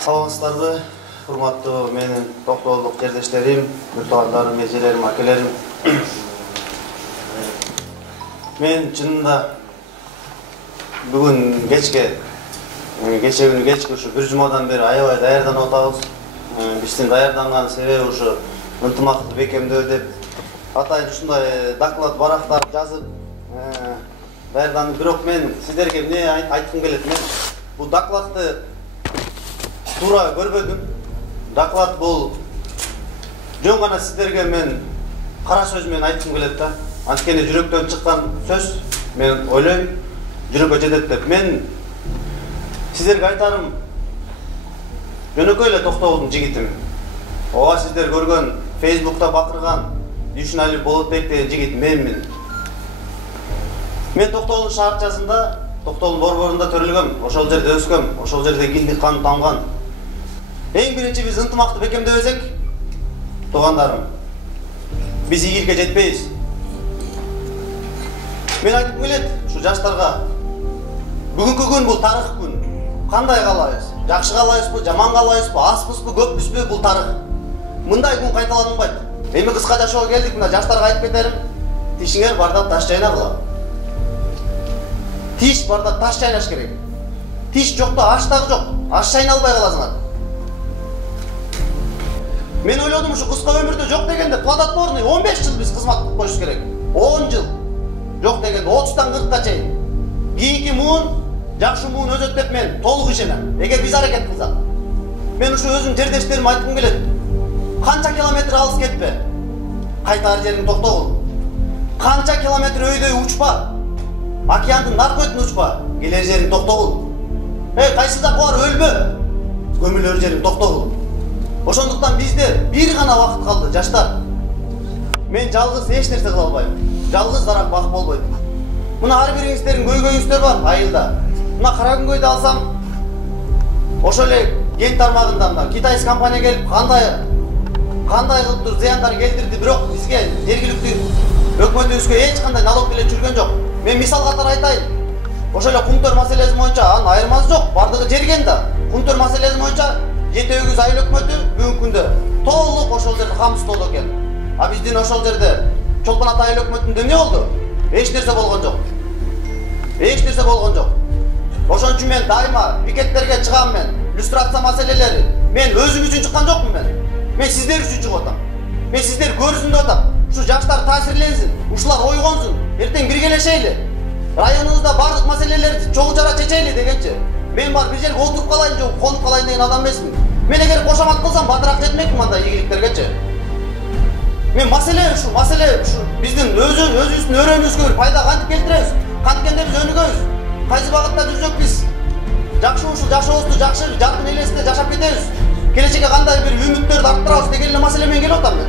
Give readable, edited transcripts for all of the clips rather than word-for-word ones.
Саламатсыздарбы, урматтуу менин токтоолдук жердештерим, туугандарым, эжелерим, акелерим. Мен чынында бүгүн кечке күнү кечки ушу бир жумадан бери аябай даярданып атабыз. Биздин даярданган себеби ушу ынтымакты бекемдөө деп атайын ушундай доклад барактар жазып даярданып. Бирок мен сиздерге эмне айткым келет? Мен бул докладты тура көрбөдүм. Доклад бул жөн гана сиздерге мен кара сөз менен айткым келет да. Анткени жүрөктөн чыккан сөз мен ойлойм жүрөккө жетет деп. Мен сиздерге айтарым, жөнөкөй эле Токтогулдун жигитим. Ооба сиздер көргөн Facebook'та бакырган Дүйшүнали Болотбек деген жигит менмин. Мен Токтогулдун шаарчасында, Токтогулдун борборунда төрөлгөм, ошол жерде өскөм, ошол жерде киндик кан тамган. Эң биринчи биз ынтымакты бекемдебесек, туугандарым, биз ийгиликке жетпейбиз. Мен айтып келет ушу жаштарга, бүгүнкү күн бул тарых күн. Кандай каалайбыз? Жакшы каалайбызбы, жаман каалайбызбы, азбызбы, көппүзбү, бул тарых. Мындай күн кайталанбайт. Эми кыска жашоого келдик, мына жаштарга айтып кетерим, тишиңер барда таш чайнагыла. Тиш барда таш чайнаш керек. Тиш жокто аш дагы жок. Аш чайналбай каласыңар. Мен ойлодум ушу кыска өмүрдө жок дегенде плодотворный 15 жыл биз кызмат кылып коюш керек. 10 жыл. Жок дегенде 30-тан 40-ка чейин. Кийинки муун жакшы муун өзөт деп мен толук ишенем. Эгер биз аракет кылсак. Мен ушу өзүм жердештериме айткым келет. Канча километр алыс кетпе. Кайтар жериң Токтогул. Канча километр өйдөй учпа. Океандын наркы өтүн учпа. Келер жериң Токтогул. Кайсы жак бар өлбө. Көмүлөр жериң Токтогул. Ошондуктан бизде бир гана вакыт калды, жаштар. Мен жалгыз эч нерсе кыла албайм. Жалгыз дарак бак болбойт. Мына ар бириңиздердин көйгөйүңүздөр бар айылда. Мына кара күнгөйдү алсам, ошол эле кен тармагында мына китайский компания келип кандай кылып туруп зыяндар келтирди, бирок бизге жергиликтүү өкмөтүбүзгө эч кандай налог деле жүргөн жок. Мен мисал катары айтайын. Ошол эле кумтөр маселеси боюнча анын айырмасы жок, бардыгы жерген да. Кумтөр маселеси боюнча Жети өгүз айыл өкмөтү бүгүнкү күндө толук ошол жерде камсыздоодо экен. А биздин ошол жерде Чолпон Ата айыл өкмөтүндө эмне болду? Эч нерсе болгон жок. Эч нерсе болгон жок. Ошон үчүн мен дайыма пикеттерге чыгам мен. Иллюстрация маселелери. Мен өзүм үчүн чыккан жокмун мен. Мен сиздер үчүн чыгып атам. Мен сиздер көрсүн деп атам. Ушу жаштар таасирленсин, ушулар ойгонсун. Эртең биргелешели. Районубузда бардык маселелерди чогуу чара чечели дегенчи. Мен бар бир жерге отуруп калайын же конуп калайын деген адам эмесмин. Мен эгер кошомат кылсам батыраак этмекмин мындай ийгиликтергечи. Мен маселе ушу биздин өзүбүздүн өрөөнүбүзгө бир пайда кантип келтиребиз? Канткенде биз өнүгөбүз. Кайсы багытта жүрсөк биз жакшы ушул жашообузду жакшы жаркын элесинде жашап кетебиз. Келечекке кандай бир үмүттөрдү арттырабыз деген эле маселе менен келип атам мен.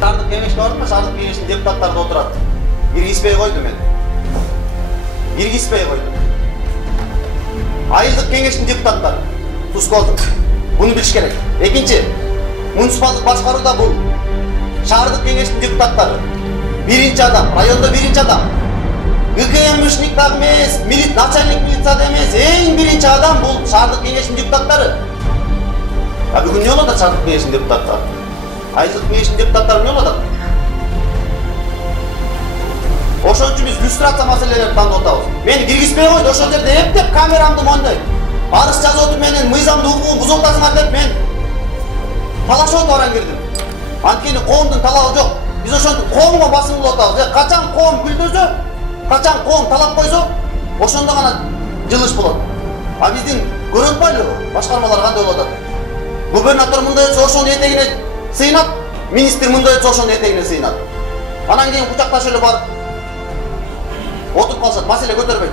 Шаардык кеңешке бардым, шаардык кеңештин депутаттары да отурат. Киргизбей койду мен. Киргизбей койду. Айылдык кеңештин депутаттары тускоздук. Буну билиш керек. Экинчи, муниципалдык башкарууда бул шаардык кеңештин депутаттары. Биринчи адам, райондо биринчи адам. ГКМшник дагы эмес, начальник милицияда эмес, эң биринчи адам бул шаардык кеңештин депутаттары. А бүгүн эмне болот шаардык кеңештин депутаттары? Айылдык кеңештин депутаттары эмне болот? Ошон үчүн биз иллюстрация маселелерди тандап атабыз. Мени киргизбей койду, ошол жерде эптеп камерамды мондой арыз жазып отуруп менен мыйзамды укугун бузуп атасыңар деп мен талашууга баран кирдим. Анткени коомдун талабы жок. Биз ошентип коомго басым кылып атабыз. Качан коом гүлдөсө, качан коом талап койсо, ошондо гана жылыш болот. А биздин көрүп атпайлыбы? Башкармалар кандай болуп атат? Губернатор мындай этсе ошонун этегине сыйнат, министр мындай этсе ошонун этегине сыйнат. Анан кийин кучакташып эле барып отуруп калышат, маселе көтөрбөйт.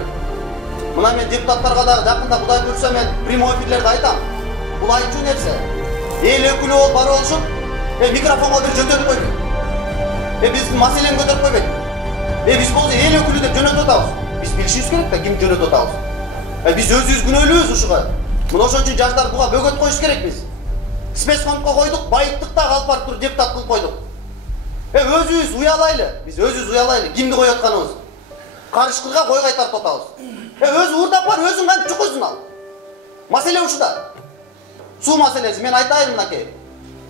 Мына мен депутаттарга дагы жакында Кудай буйрса мен прямой эфирлерде айтам. Бул айтчу нерсе. Эл өкүлү болуп барып алышып, микрофонго бир жөнөтүп койбойт. Биздин маселени көтөрүп койбойт. Биз болсо эл өкүлү деп жөнөтүп атабыз. Биз билишибиз керек да ким жөнөтүп атабыз. Биз өзүбүз күнөөлүүбүз ушуга. Мына ошон үчүн жаштар буга бөгөт коюш керек биз. Спецфондко койдук, байыттык да алып барып туруп депутат кылып койдук. Өзүбүз уялайлы. Биз өзүбүз уялайлы. Кимди коюп атканыбыз? Карышкырга кой кайтартып атабыз. Өзү уурдап бар, өзүң кантип чукуйсуң ал? Маселе ушуда. Суу маселеси мен айтайын мынакей.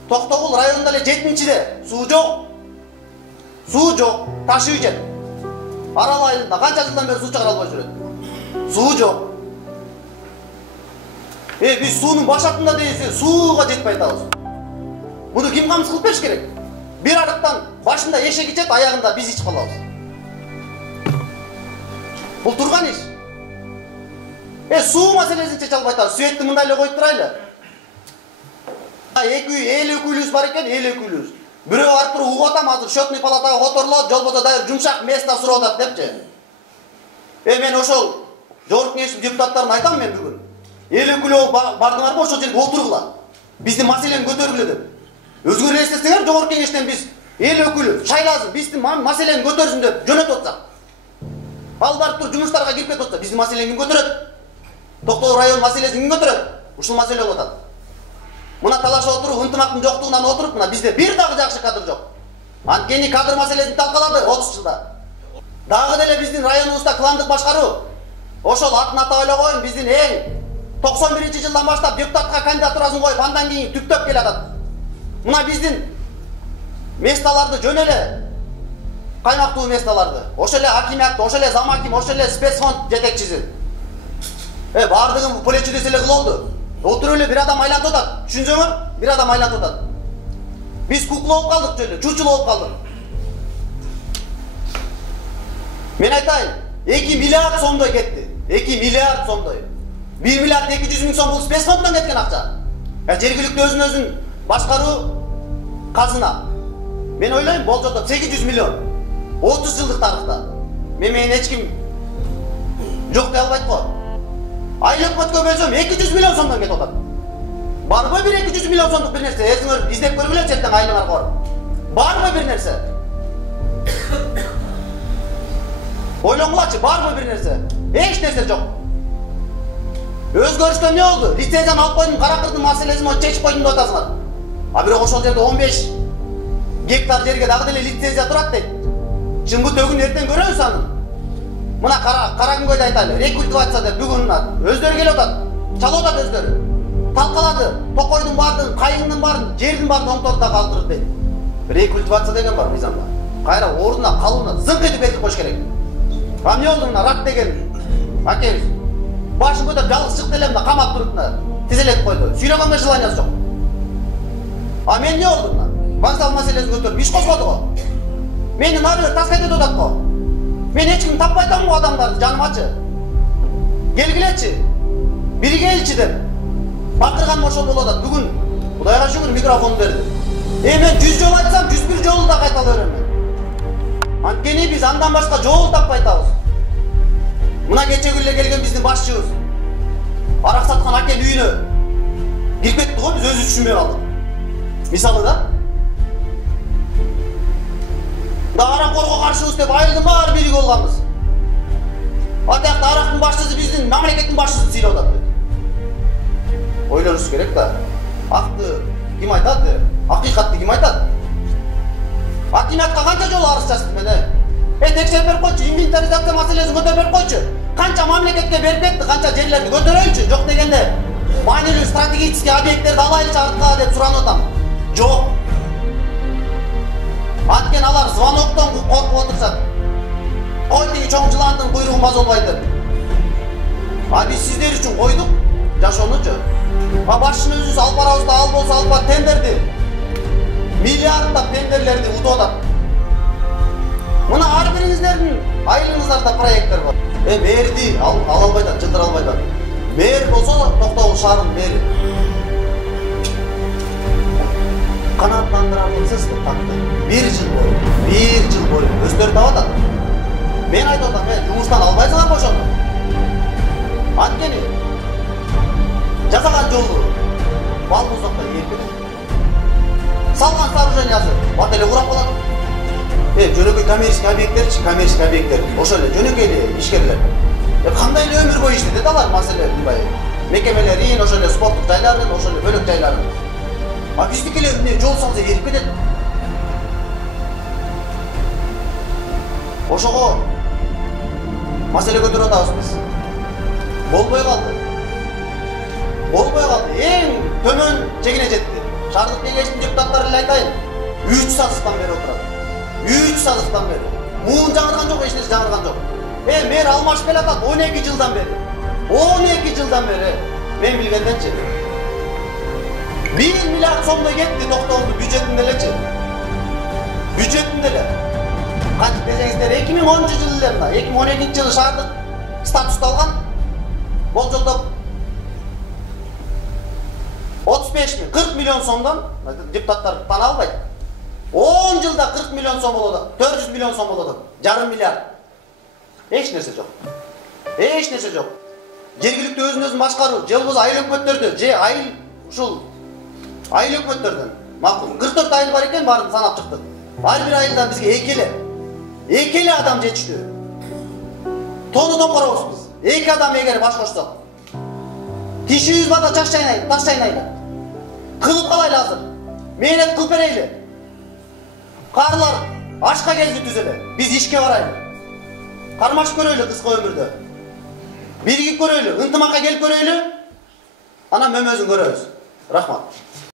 Токтогул районунда эле 7-де суу жок. Суу жок, ташы үй жет. Арал айылында канча жылдан бери суу чыгара албай жүрөт. Суу жок. Биз суунун башатында дейсиз, сууга жетпей атабыз. Муну ким камсыз кылып бериш керек? Bir арыктан башында эшек ичет, аягында биз ичип калабыз. Бул турган иш. Суу маселесин чече албай атабыз. Сүйөттү мындай эле коюп турайлы. Эки үй, эл өкүлүбүз бар экен, эл өкүлүбүз. Бирөө барып туруп угуп атам, азыр счетный палатага которулат, жолбосо дагы жумшак место сурап атат депчи. Мен ошол жогорку кеңештин депутаттарына айтам мен бүгүн. Эл өкүлү бардыңарбы ошол жерге отургула. Биздин маселени көтөргүлө деп. Өзгөрө эстесеңер жогорку кеңештен биз эл өкүлү шайласын, биздин маселени көтөрсүн деп жөнөтүп атсак. Ал барып туруп жумуштарга кирип кетип атса, биздин маселени ким көтөрөт? Токтогул район маселесин ким көтөрөт? Ушул маселе болуп атат. Мына талашып отуруп, ынтымактын жоктугунан отуруп, мына бизде бир дагы жакшы кадр жок. Анткени кадр маселесин талкалады 30 жылда. Дагы деле биздин районубузда кландык башкаруу. Ошол атын атап эле коеюн, биздин эң 91-жылдан баштап депутатка кандидатурасын коюп, андан кийин түптөп келатат. Мына биздин месталарды жөн эле каймактуу месталарды, ошол эле акимиятты, ошол эле зам аким, ошол эле спецфонд жетекчиси. Бардыгын полечи десе эле кылолду. Отуруп эле бир адам айлантып атат. Түшүнсөңөр, бир адам айлантып атат. Биз кукла болуп калдык жөлө, чучул болуп калдык. Мен айтайын, 2 миллиард сомдой кетти. 2 миллиард сомдой. 1 миллиард 200 миң сом бул спецфонддон кеткен акча. Жергиликтүү өзүн башкаруу казына. Мен ойлойм, болжолдо 800 миллион. 30 жылдык тарыхта. Менен эч ким жок дей албайт го. Айлык өткө бөлсөм 200 миллион сомдон кетип атат. Барбы бир 200 миллион сомдук бир нерсе? Эсиңер издеп көргүлө четтен айлыгар кор. Барбы бир нерсе? Ойлоңгулачы, барбы бир нерсе? Эч нерсе жок. Өзгөрүштөн эмне болду? Лицензияны алып койдум, Каракырдын маселесин чечип койдум деп атасыңар. Бирок ошол жерде 15 гектар жерге дагы деле лицензия турат дейт. Чынбы төгүн эртең көрөбүз аны. Мына Каракүнгөйдө айтайлы, рекультивация деп бүгүн өздөрү келип атат. Чалып атат өздөрү. Талкалады, токойдун баардыгын, кайыңдын баарын, жердин баарын оңторуда калтырып дейт. Рекультивация деген бар мыйзамда. Кайра ордуна калууна зыңк этип бекитип коюш керек. Эмне болду мына рак деген акебиз? Башын көтөрүп жалгыз чыкты эле мына камап туруп мына тизелетип койду. Сүйлөгөнгө желаниясы жок. Мен эмне болду мына? Вокзал маселесин көтөрүп иш козгоду го. Мени нары таскайт этип атат го. Мен эч ким таппай атам го адамдарды жанымачы. Келгилечи. Бири келчи деп. Бакырганым ошол болуп атат. Бүгүн Кудайга шүгүр микрофон берди. Мен 100 жолу айтсам 101 жолу да кайтала берем. Анткени биз андан башка жол таппай атабыз. Мына кечеги эле келген биздин башчыбыз. Арак саткан акен үйүнө кирип кетти го, биз өзүбүз түшүнбөй калдык. Мисалы да. Арак корго каршыбыз деп айылдын баары биригип алганбыз. Атакты арактын башчысы биздин мамлекеттин башчысын сыйлап атат. Ойлонуш керек да. Акты ким айтат? Акыйкатты ким айтат? Акимиятка канча жолу арыз жаздым мен. Текшерип берип койчу, инвентаризация маселесин көтөрүп берип койчу. Канча мамлекетке берип кетти, канча жерлерди көтөрөйүнчү. Жок дегенде маанилүү стратегический объекттерди алайлычы артка деп суранып атам. Жок. Анткени алар звоноктон коркуп отурушат. Ой тиги чоң жыландын куйругун базолбай деп. Биз сиздер үчүн койдук жашоонучу. Башчынын өзүбүз алып барабыз да, ал болсо алып бар тендерди. Миллиарддап тендерлерди утуп атат. Мына ар бириңиздердин айылыңыздарда проекттер бар. Мэрди ала албай атат, жылдыра албай атат. Мэр болсо Токтогул шаарынын мэри. Канааттандырарлыксыз деп тапты. 1 жыл бою өздөрү таап атат. Мен айтып атам, жумуштан албайсыңарбы ошону? Анткени жасаган жолу балмузокко ийип салган сооружениясы бат эле курап калат. Жөнөкөй коммерческий объекттер, ошол эле жөнөкөй эле ишкерлер. Кандай эле өмүр бою иштейт алар маселе мындай. Мекемелерин, ошол эле спорттук жайларын, ошол эле бөлөк жайларын. Биздикилер эмне жол салса эрип кетет. Ошого маселе көтөрүп атабыз биз. Болбой калды. төмөн жегине жетти. Шаардык кеңештин депутаттары эле айтайын. 3 сазыктан бери отурат. 3 сазыктан бери. Муун жаңырган жок, эч нерсе жаңырган жок. Мэр алмашып келатат 12 жылдан бери. 12 жылдан бери. Мен билгенденчи. 1 миллиард сомдой кетти токтоолдун бюджетинде элечи. Бюджетинде эле. Кантип десеңиздер 2010 жылы эле мына 2012 жылы шаардык статусту алган. Болжолдоп 35 миң, 40 миллион сомдон депутаттар пана албайт. 10 жылда 40 миллион сом болот, 400 миллион сом болот, жарым миллиард. Эч нерсе жок. Эч нерсе жок. Жергиликтүү өзүн башкаруу, же болбосо айыл өкмөттөрдө, же айыл ушул айыл өкмөттөрдөн макул. 44 айыл бар экен, баарын санап чыктык. Ар бир айылдан бизге эки эле адам жетиштүү. Тону томкоробуз биз. 2 адам эгер баш кошсок. Тишибиз бата таш чайнайлы. Кылып калайлы азыр. Мээнет кылып берейли. Карлар ашка келди түзөлө. Биз ишке барайлы. Кармашып көрөйлү кыска өмүрдө. Биригип көрөйлү, ынтымакка келип көрөйлү. Анан мөмөзүн көрөбүз. Рахмат.